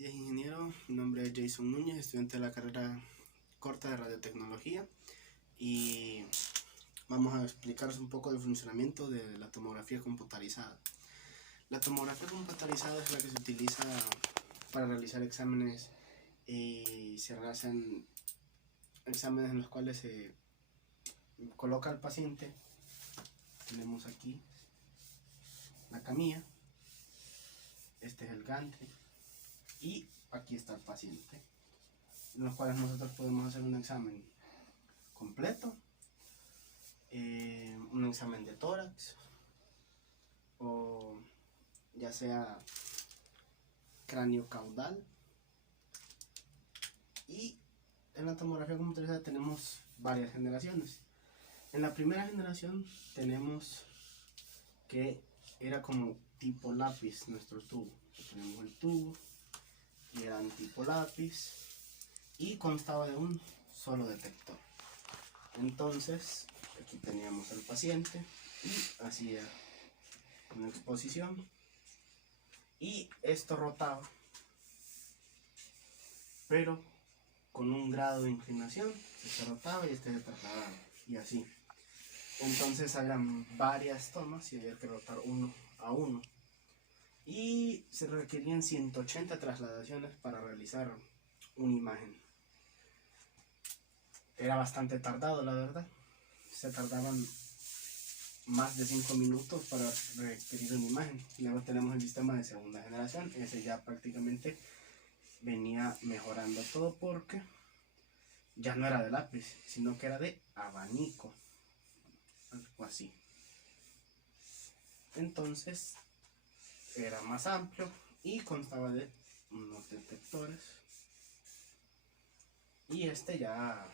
días, ingeniero. Mi nombre es Jason Núñez, estudiante de la carrera corta de radiotecnología, y vamos a explicaros un poco del funcionamiento de la tomografía computarizada. La tomografía computarizada es la que se utiliza para realizar exámenes y se realizan exámenes en los cuales se coloca al paciente. Tenemos aquí la camilla, este es el gantry y aquí está el paciente, en los cuales nosotros podemos hacer un examen completo, un examen de tórax, o ya sea cráneo caudal. Y en la tomografía computarizada tenemos varias generaciones. En la primera generación tenemos que era como tipo lápiz nuestro tubo. Tenemos el tubo y era un tipo lápiz y constaba de un solo detector. Entonces aquí teníamos al paciente y hacía una exposición y esto rotaba, pero con un grado de inclinación. Se rotaba y este se trasladaba y así. Entonces habían varias tomas y había que rotar uno a uno, y se requerían 180 trasladaciones para realizar una imagen. Era bastante tardado, la verdad. Se tardaban más de 5 minutos para requerir una imagen. Luego tenemos el sistema de segunda generación. Ese ya prácticamente venía mejorando todo, porque ya no era de lápiz, sino que era de abanico, algo así. Entonces era más amplio y constaba de unos detectores, y este ya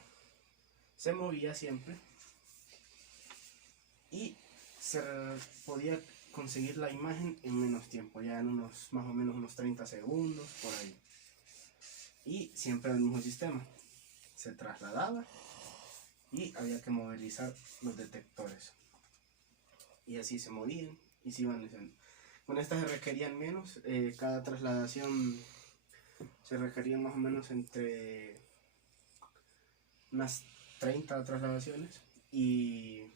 se movía siempre y se podía conseguir la imagen en menos tiempo, ya en unos más o menos unos 30 segundos por ahí. Y siempre el mismo sistema, se trasladaba y había que movilizar los detectores y así se movían y se iban haciendo. Con estas se requerían menos, cada trasladación se requerían más o menos entre unas 30 trasladaciones, y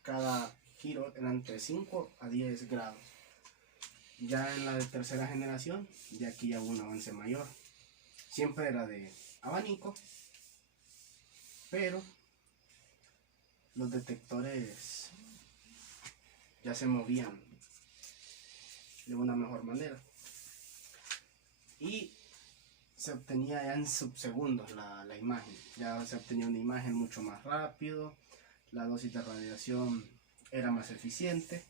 cada giro era entre 5 a 10 grados. Ya en la de tercera generación, ya aquí ya hubo un avance mayor. Siempre era de abanico, pero los detectores ya se movían de una mejor manera y se obtenía ya en subsegundos la imagen. Ya se obtenía una imagen mucho más rápido, la dosis de radiación era más eficiente.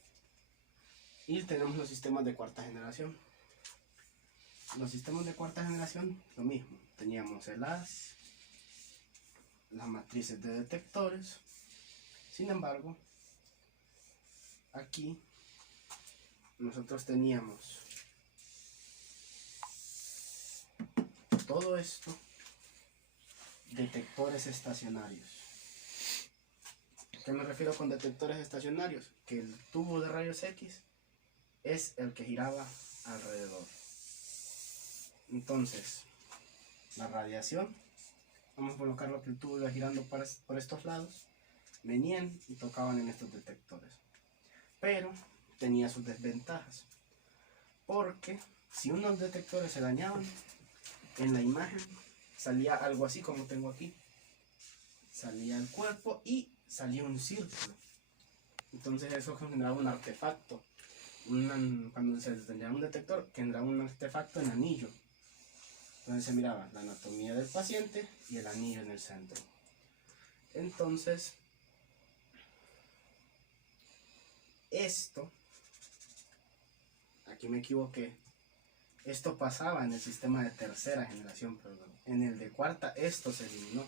Y tenemos los sistemas de cuarta generación. Los sistemas de cuarta generación, lo mismo. Teníamos el haz, las matrices de detectores. Sin embargo, aquí nosotros teníamos todo esto, detectores estacionarios. ¿Qué me refiero con detectores estacionarios? Que el tubo de rayos X es el que giraba alrededor. Entonces, la radiación, vamos a colocarlo que el tubo iba girando por estos lados, venían y tocaban en estos detectores. Pero tenía sus desventajas, porque si unos detectores se dañaban, en la imagen salía algo así como tengo aquí. Salía el cuerpo y salía un círculo. Entonces eso generaba un artefacto. Cuando se dañaba un detector, generaba un artefacto en anillo. Entonces se miraba la anatomía del paciente y el anillo en el centro. Entonces, esto, aquí me equivoqué, esto pasaba en el sistema de tercera generación, perdón. En el de cuarta esto se eliminó.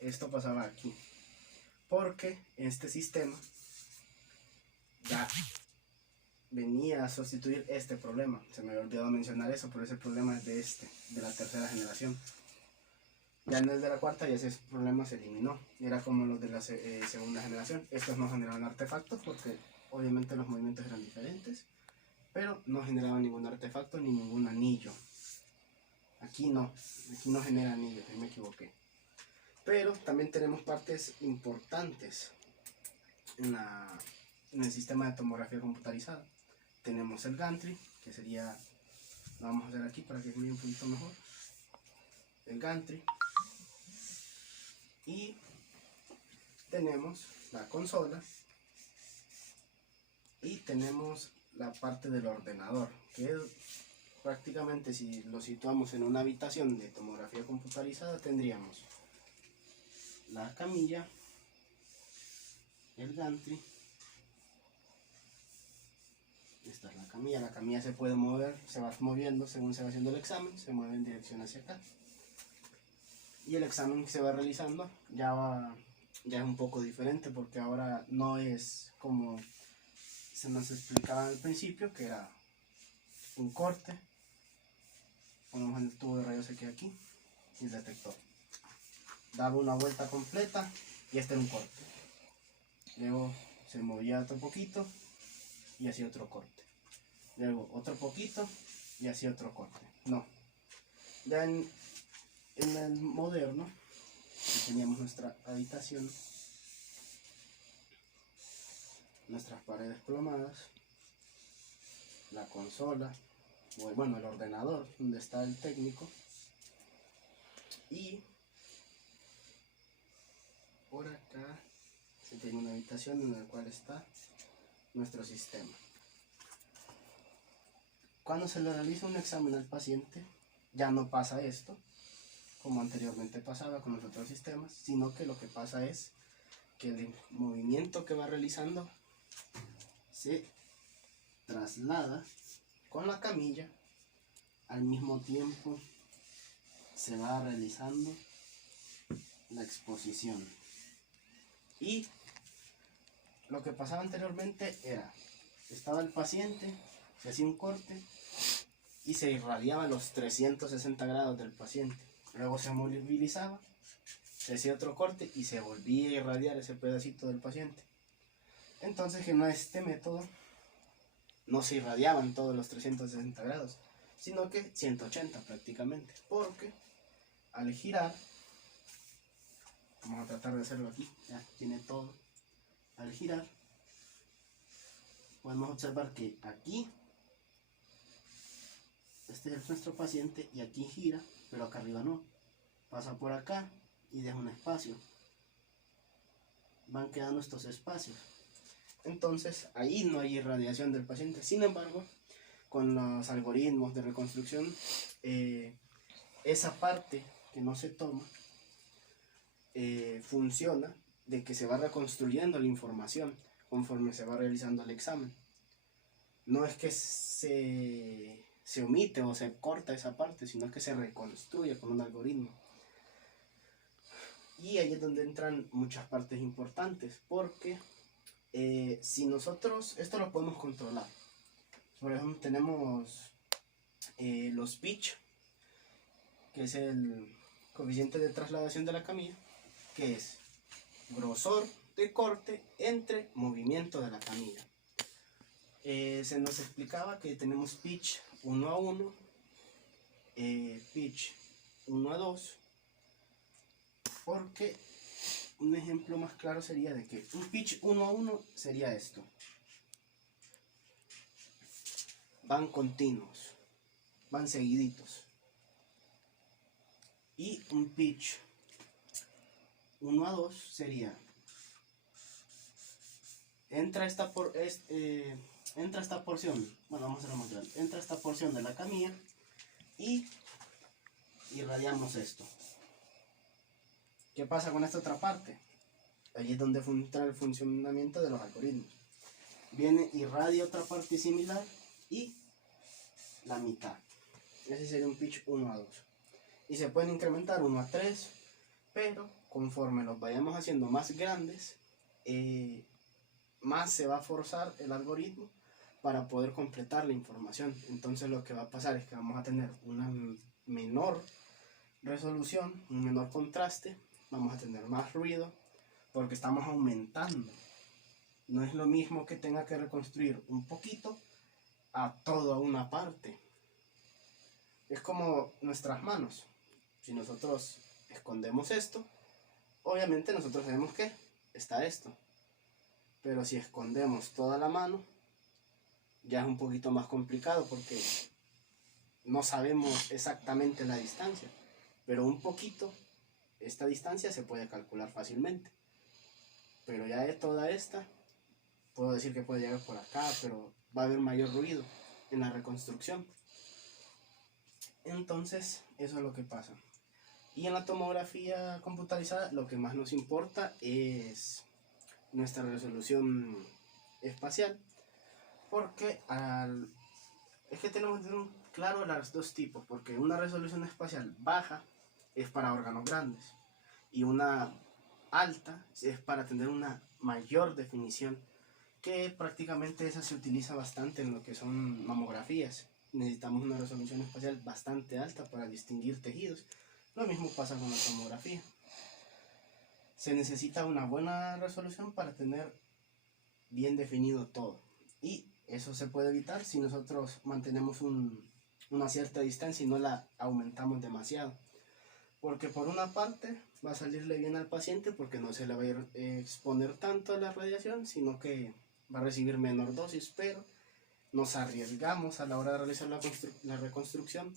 Esto pasaba aquí, porque este sistema ya venía a sustituir este problema. Se me había olvidado mencionar eso, pero ese problema es de la tercera generación. Ya en el de la cuarta ya ese problema se eliminó. Era como los de la segunda generación. Estos no generaban artefactos porque obviamente los movimientos eran diferentes pero no generaba ningún artefacto ni ningún anillo. Aquí no genera anillos, ahí me equivoqué. Pero también tenemos partes importantes en el sistema de tomografía computarizada. Tenemos el gantry, que sería, lo vamos a hacer aquí para que se vea un poquito mejor, el gantry, y tenemos la consola y tenemos la parte del ordenador, que es prácticamente, si lo situamos en una habitación de tomografía computarizada, tendríamos la camilla, el gantry. Esta es la camilla se puede mover, se va moviendo según se va haciendo el examen, se mueve en dirección hacia acá. Y el examen que se va realizando ya es un poco diferente, porque ahora no es como se nos explicaba al principio, que era un corte, ponemos el tubo de rayos X aquí y el detector. Daba una vuelta completa y este era un corte. Luego se movía otro poquito y hacía otro corte. Luego otro poquito y hacía otro corte. No. Ya en el moderno, teníamos nuestra habitación, nuestras paredes plomadas, la consola, bueno, el ordenador donde está el técnico, y por acá se tiene una habitación en la cual está nuestro sistema. Cuando se le realiza un examen al paciente, ya no pasa esto como anteriormente pasaba con los otros sistemas, sino que lo que pasa es que el movimiento que va realizando se traslada con la camilla, al mismo tiempo se va realizando la exposición. Y lo que pasaba anteriormente era, estaba el paciente, se hacía un corte y se irradiaba los 360 grados del paciente. Luego se movilizaba, se hacía otro corte y se volvía a irradiar ese pedacito del paciente. Entonces, en este método no se irradiaban todos los 360 grados, sino que 180 prácticamente, porque al girar, vamos a tratar de hacerlo aquí, ya tiene todo. Al girar, podemos observar que aquí, este es nuestro paciente y aquí gira, pero acá arriba no. Pasa por acá y deja un espacio. Van quedando estos espacios. Entonces, ahí no hay irradiación del paciente. Sin embargo, con los algoritmos de reconstrucción, esa parte que no se toma funciona de que se va reconstruyendo la información conforme se va realizando el examen. No es que se omite o se corta esa parte, sino que se reconstruye con un algoritmo. Y ahí es donde entran muchas partes importantes, porque si nosotros, esto lo podemos controlar. Por ejemplo, tenemos los pitch, que es el coeficiente de trasladación de la camilla, que es grosor de corte entre movimiento de la camilla. Se nos explicaba que tenemos pitch 1 a 1, pitch 1 a 2, porque un ejemplo más claro sería de que un pitch 1 a 1 sería esto. Van continuos, van seguiditos. Y un pitch 1 a 2 sería, entra esta porción, bueno, vamos a hacerlo más grande, entra esta porción de la camilla y irradiamos esto. ¿Qué pasa con esta otra parte? Allí es donde entra el funcionamiento de los algoritmos. Viene, irradia otra parte similar y la mitad. Ese sería un pitch 1 a 2. Y se pueden incrementar 1 a 3, pero conforme los vayamos haciendo más grandes, más se va a forzar el algoritmo para poder completar la información. Entonces lo que va a pasar es que vamos a tener una menor resolución, un menor contraste, vamos a tener más ruido, porque estamos aumentando. No es lo mismo que tenga que reconstruir un poquito a toda una parte. Es como nuestras manos. Si nosotros escondemos esto, obviamente nosotros sabemos que está esto. Pero si escondemos toda la mano, ya es un poquito más complicado porque no sabemos exactamente la distancia. Pero un poquito, esta distancia se puede calcular fácilmente. Pero ya de toda esta, puedo decir que puede llegar por acá, pero va a haber mayor ruido en la reconstrucción. Entonces, eso es lo que pasa. Y en la tomografía computarizada, lo que más nos importa es nuestra resolución espacial, porque es que tenemos que tener claro los dos tipos, porque una resolución espacial baja es para órganos grandes y una alta es para tener una mayor definición, que prácticamente esa se utiliza bastante en lo que son mamografías. Necesitamos una resolución espacial bastante alta para distinguir tejidos. Lo mismo pasa con la tomografía. Se necesita una buena resolución para tener bien definido todo. Y eso se puede evitar si nosotros mantenemos una cierta distancia y no la aumentamos demasiado. Porque por una parte va a salirle bien al paciente porque no se le va a ir exponer tanto a la radiación, sino que va a recibir menor dosis, pero nos arriesgamos a la hora de realizar la reconstrucción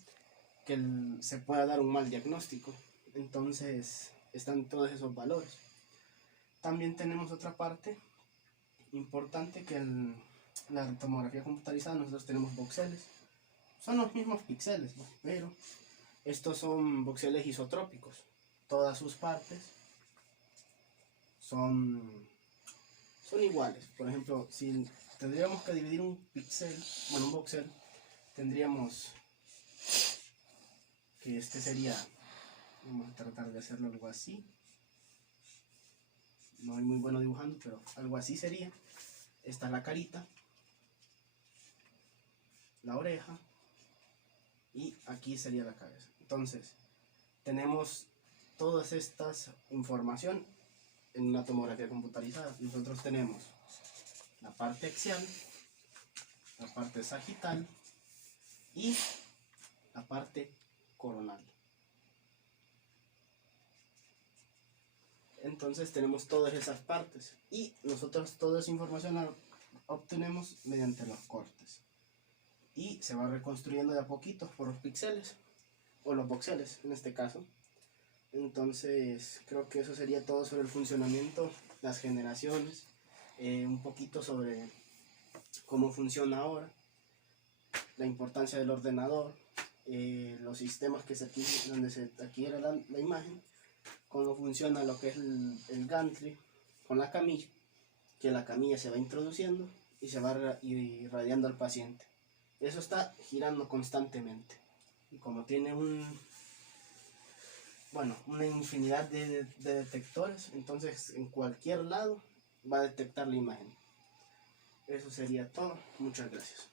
que se pueda dar un mal diagnóstico. Entonces están todos esos valores. También tenemos otra parte importante que la tomografía computarizada. Nosotros tenemos voxeles, son los mismos píxeles, ¿no? Pero estos son voxeles isotrópicos. Todas sus partes son iguales. Por ejemplo, si tendríamos que dividir un píxel, bueno, un voxel, tendríamos que este sería, vamos a tratar de hacerlo algo así. No soy muy bueno dibujando, pero algo así sería. Esta es la carita, la oreja y aquí sería la cabeza. Entonces, tenemos todas estas información en una tomografía computarizada. Nosotros tenemos la parte axial, la parte sagital y la parte coronal. Entonces tenemos todas esas partes y nosotros toda esa información la obtenemos mediante los cortes y se va reconstruyendo de a poquitos por los píxeles o los voxeles en este caso. Entonces creo que eso sería todo sobre el funcionamiento, las generaciones, un poquito sobre cómo funciona ahora, la importancia del ordenador, los sistemas que donde se adquiere la imagen, cómo funciona lo que es el gantry con la camilla, que la camilla se va introduciendo y se va irradiando al paciente. Eso está girando constantemente y como tiene una infinidad de detectores, entonces en cualquier lado va a detectar la imagen. Eso sería todo. Muchas gracias.